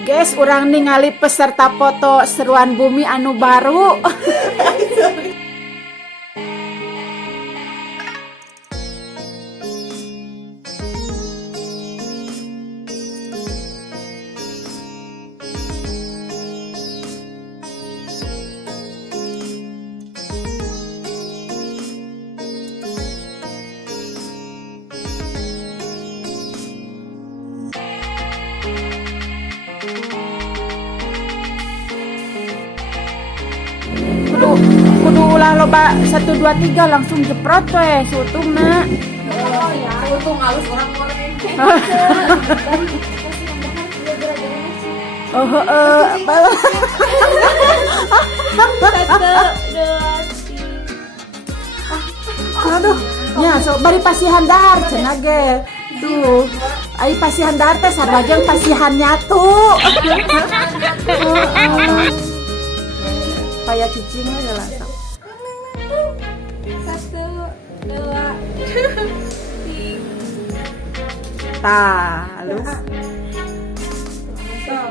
Guys, urang ningali peserta foto seruan bumi anu baru. Kudu ulah loba 1 2 3 langsung jeprot we sutungna. Oh ya, untung halus orang goreng. Oh heeh. Aduh, nya so bari pasihan dahar cenah ge. Tuh. Ai pasihan dahar teh sarwajeng pasihan nyatu. Paya cicing we langsung. 1, 2, 3. Halus. 1, 2, 3.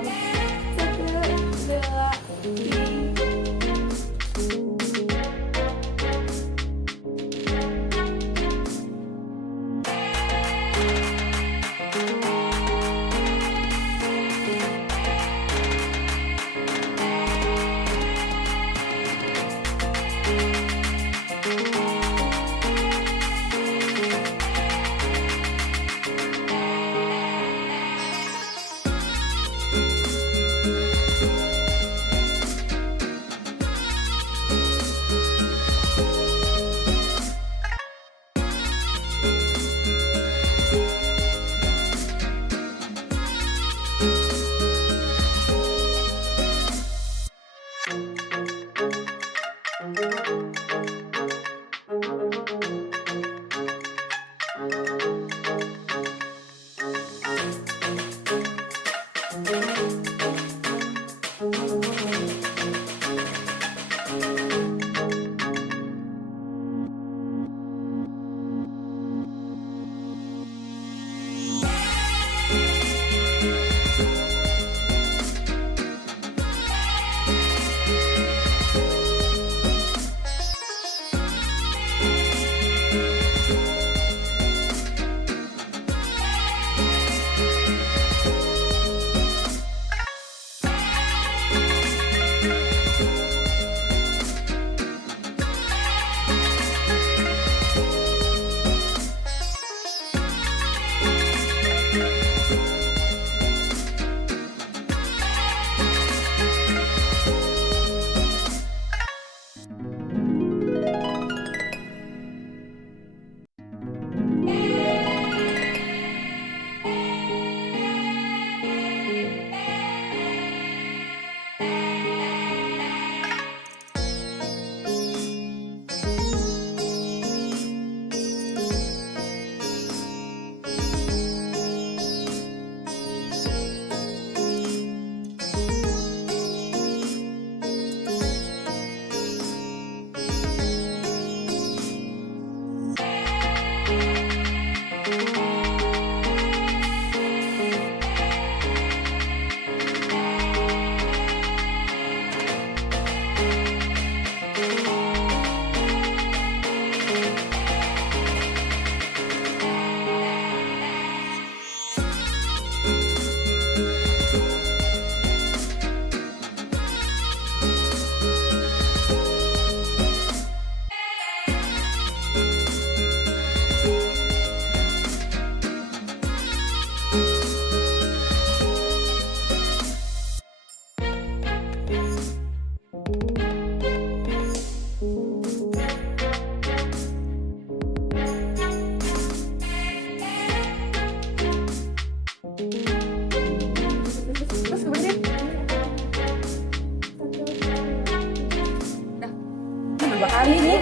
Kali ini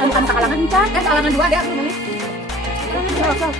antara kalangan encan, Kalangan 2 deh aku namanya. Sok.